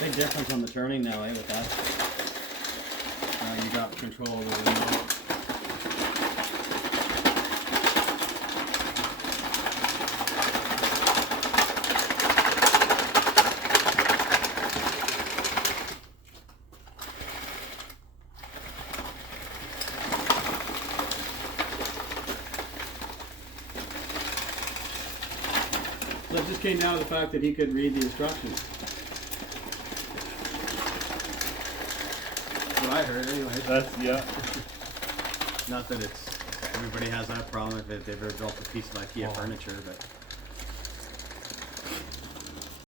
Big difference on the turning now, with that. You got control of the remote. So it just came down to the fact that he could read the instructions. That's what I heard anyway. That's, yeah. Not that everybody has that problem if they've ever built a piece of IKEA furniture, but